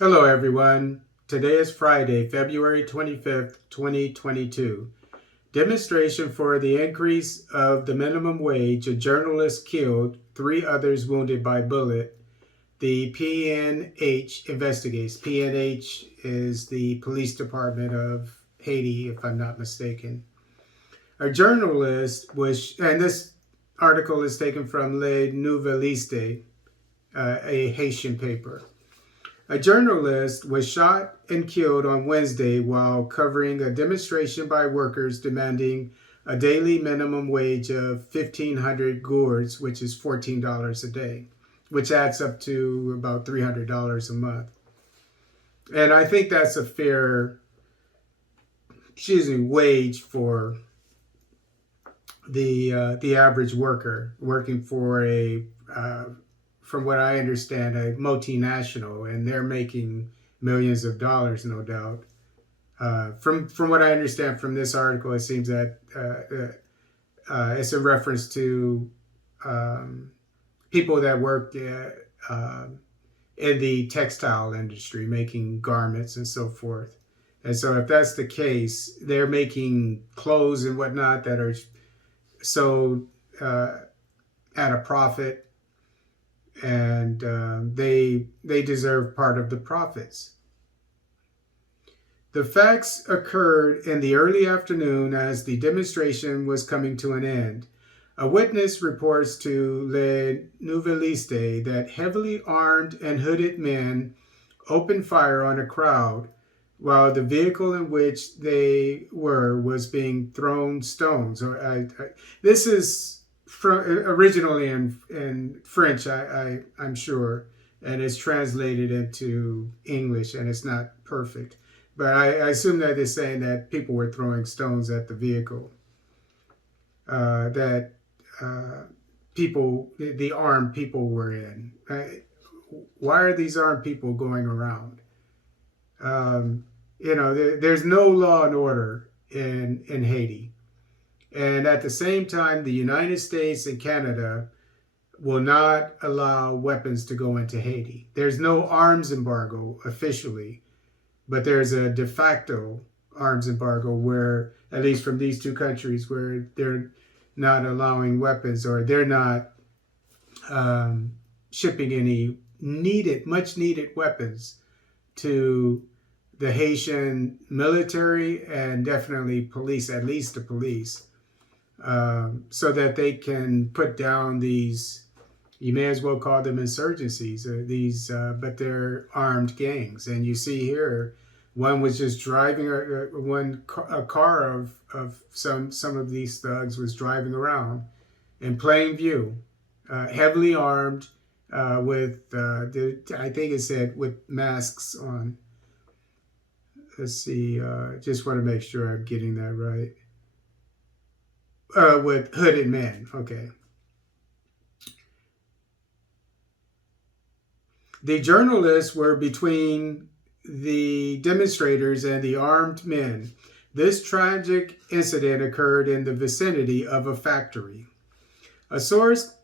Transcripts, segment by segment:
Hello, everyone. Today is Friday, February 25th, 2022. Demonstration for the increase of the minimum wage. A journalist killed, three others wounded by bullet. The PNH investigates. PNH is the police department of Haiti, if I'm not mistaken. A journalist was, and this article is taken from Le Nouveliste, a Haitian paper. A journalist was shot and killed on Wednesday while covering a demonstration by workers demanding a daily minimum wage of 1,500 gourds, which is $14 a day, which adds up to about $300 a month. And I think that's a fair, wage for the average worker working for from what I understand, a multinational, and they're making millions of dollars, no doubt. From what I understand from this article, it seems that it's a reference to people that work in the textile industry, making garments and so forth. And so, if that's the case, they're making clothes and whatnot that are sold at a profit, and they deserve part of the profits. The facts occurred in the early afternoon as the demonstration was coming to an end. A witness reports to Le Nouveliste that heavily armed and hooded men opened fire on a crowd while the vehicle in which they were was being thrown stones. This is originally in French, I'm sure, and it's translated into English, and it's not perfect. But I assume that they're saying that people were throwing stones at the vehicle. That the armed people were in. Why are these armed people going around? There's no law and order in Haiti. And at the same time, the United States and Canada will not allow weapons to go into Haiti. There's no arms embargo officially, but there's a de facto arms embargo where, at least from these two countries, where they're not allowing weapons, or they're not shipping any much needed weapons to the Haitian military and definitely police, at least the police, so that they can put down these, you may as well call them insurgencies, but they're armed gangs. And you see here, one was just driving, a car of some of these thugs was driving around in plain view, heavily armed, with, I think it said with masks on. Let's see, just want to make sure I'm getting that right. With hooded men, okay. The journalists were between the demonstrators and the armed men. This tragic incident occurred in the vicinity of a factory. A source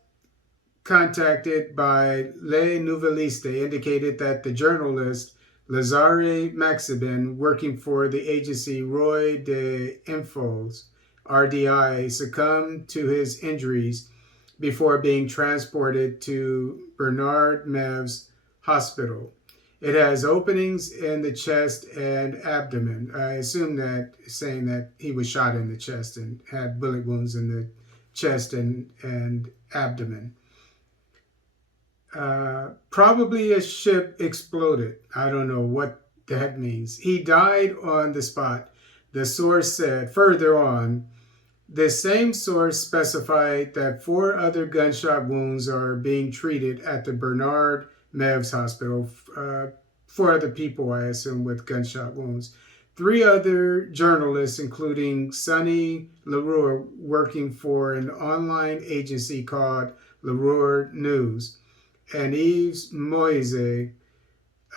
contacted by Le Nouveliste indicated that the journalist Lazare Maxibin, working for the agency Roy de Infos, RDI, succumbed to his injuries before being transported to Bernard Mev's hospital. It has openings in the chest and abdomen. I assume that saying that he was shot in the chest and had bullet wounds in the chest and abdomen. Probably a ship exploded. I don't know what that means. He died on the spot, the source said. Further on, the same source specified that 4 other gunshot wounds are being treated at the Bernard Mev's hospital. 4 other people, I assume, with gunshot wounds. 3 other journalists, including Sonny Leroux, working for an online agency called Leroux News, and Yves Moise,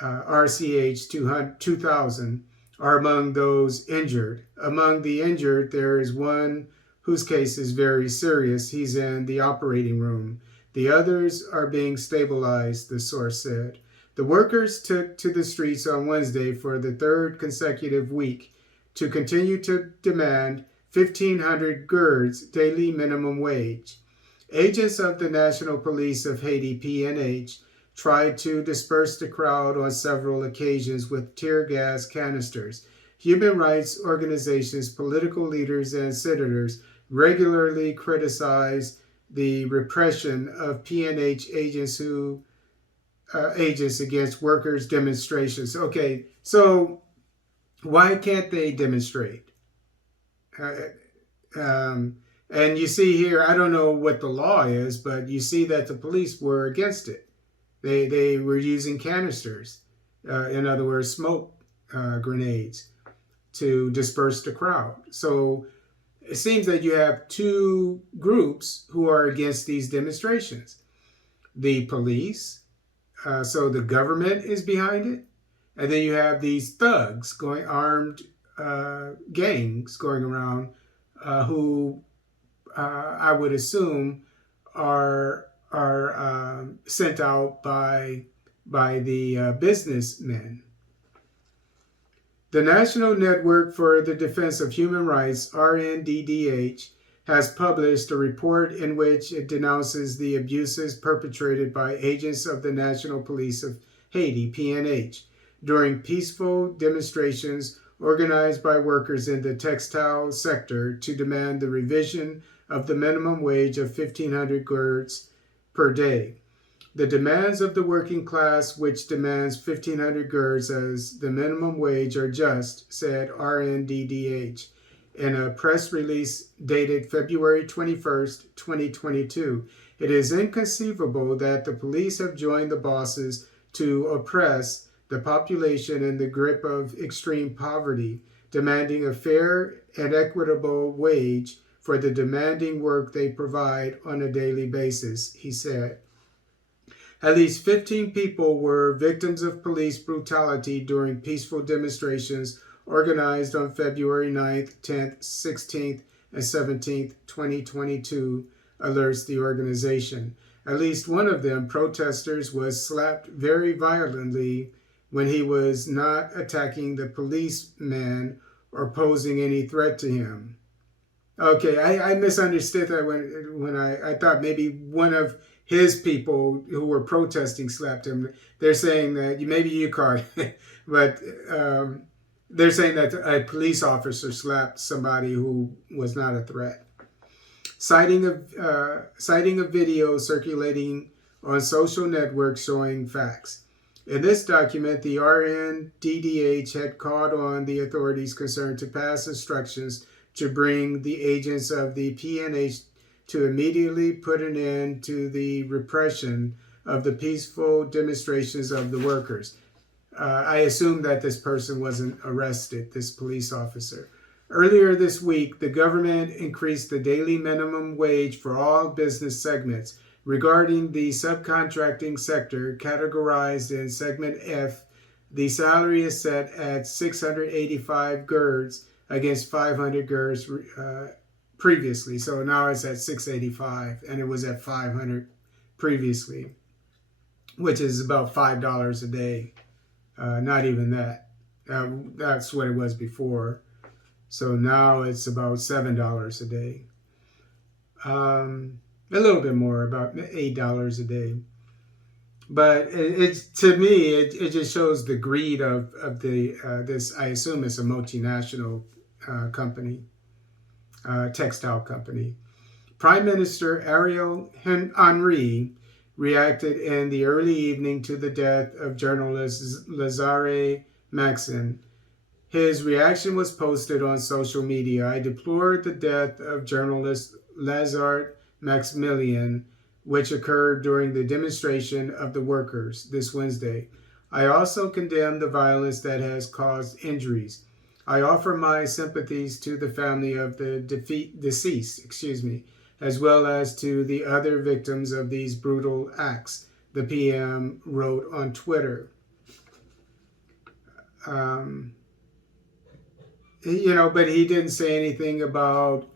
RCH 2000, are among those injured. Among the injured, there is one whose case is very serious. He's in the operating room. The others are being stabilized, the source said. The workers took to the streets on Wednesday for the third consecutive week to continue to demand 1,500 guards daily minimum wage. Agents of the National Police of Haiti, PNH, tried to disperse the crowd on several occasions with tear gas canisters. Human rights organizations, political leaders, and senators regularly criticize the repression of PNH agents against workers' demonstrations. Okay, so why can't they demonstrate? And you see here, I don't know what the law is, but you see that the police were against it. They were using canisters, in other words, smoke grenades, to disperse the crowd. So it seems that you have two groups who are against these demonstrations. The police, so the government is behind it, and then you have these thugs armed gangs going around who I would assume are sent out by the businessmen. The National Network for the Defense of Human Rights, RNDDH, has published a report in which it denounces the abuses perpetrated by agents of the National Police of Haiti, PNH, during peaceful demonstrations organized by workers in the textile sector to demand the revision of the minimum wage of 1,500 guards per day. The demands of the working class, which demands 1,500 guards as the minimum wage, are just, said RNDDH in a press release dated February 21st, 2022. It is inconceivable that the police have joined the bosses to oppress the population in the grip of extreme poverty, demanding a fair and equitable wage for the demanding work they provide on a daily basis, he said. At least 15 people were victims of police brutality during peaceful demonstrations organized on February 9th, 10th, 16th, and 17th, 2022, alerts the organization. At least one of them, protesters, was slapped very violently when he was not attacking the policeman or posing any threat to him. Okay, I misunderstood that when I thought maybe one of his people who were protesting slapped him. They're saying that, maybe you caught it, but they're saying that a police officer slapped somebody who was not a threat. Citing a video circulating on social networks showing facts. In this document, the RNDDH had called on the authorities concerned to pass instructions to bring the agents of the PNH to immediately put an end to the repression of the peaceful demonstrations of the workers. I assume that this person wasn't arrested, this police officer. Earlier this week, the government increased the daily minimum wage for all business segments. Regarding the subcontracting sector, categorized in Segment F, the salary is set at 685 guards against 500 guards previously. So now it's at 685, and it was at 500 previously, which is about $5 a day. Not even that. That's what it was before. So now it's about $7 a day. A little bit more, about $8 a day. But to me, it just shows the greed of this. I assume it's a multinational company, textile company. Prime Minister Ariel Henry reacted in the early evening to the death of journalist Lazare Maxin. His reaction was posted on social media. I deplored the death of journalist Lazare Maximilian, which occurred during the demonstration of the workers this Wednesday. I also condemn the violence that has caused injuries. I offer my sympathies to the family of the deceased, as well as to the other victims of these brutal acts, the PM wrote on Twitter. But he didn't say anything about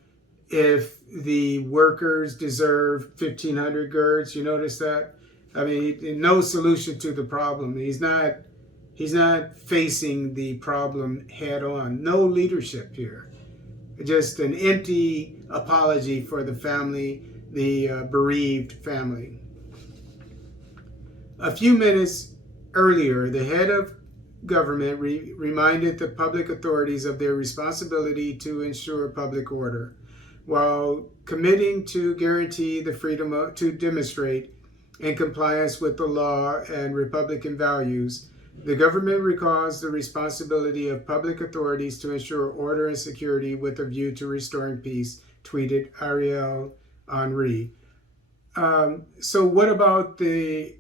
if the workers deserve 1,500 guards. You notice that? I mean, no solution to the problem. He's not facing the problem head on. No leadership here. Just an empty apology for the family, the bereaved family. A few minutes earlier, the head of government reminded the public authorities of their responsibility to ensure public order, while committing to guarantee the freedom to demonstrate in compliance with the law and Republican values. The government recalls the responsibility of public authorities to ensure order and security with a view to restoring peace, tweeted Ariel Henry. So what about the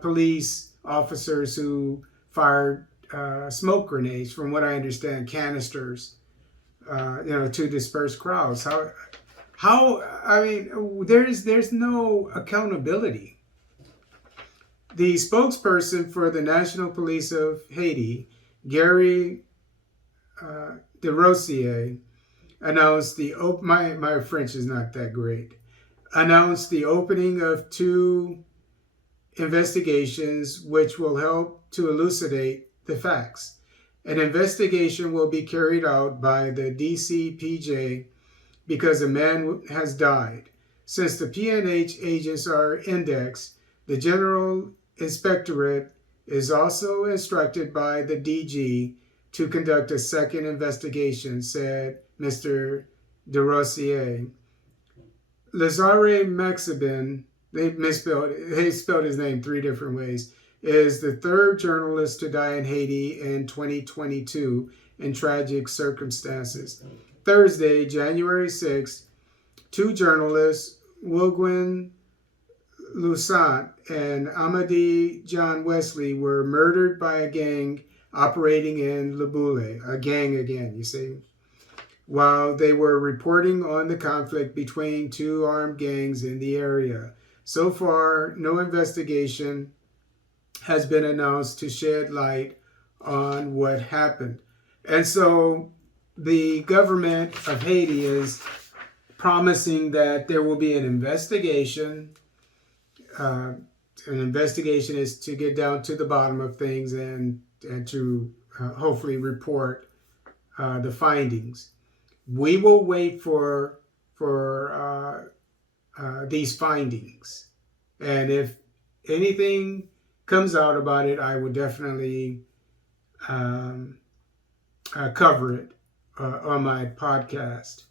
police officers who fired smoke grenades, from what I understand, canisters, to disperse crowds? How? I mean, there's no accountability. The spokesperson for the National Police of Haiti, Gary DeRosier, announced my French is not that great. Announced the opening of 2 investigations which will help to elucidate the facts. An investigation will be carried out by the DCPJ because a man has died. Since the PNH agents are indexed, the General Inspectorate is also instructed by the DG to conduct a second investigation, said Mr. DeRosier. Lazare Maxibin, they spelled his name 3 different ways, is the 3rd journalist to die in Haiti in 2022 in tragic circumstances. Thursday, January 6th, 2 journalists, Wilgwin Lusant and Amadi John Wesley, were murdered by a gang operating in Lebule, a gang again, you see, while they were reporting on the conflict between 2 armed gangs in the area. So far, no investigation has been announced to shed light on what happened. And so the government of Haiti is promising that there will be an investigation. An investigation is to get down to the bottom of things and to hopefully report the findings. We will wait for these findings, and if anything comes out about it, I will definitely cover it on my podcast.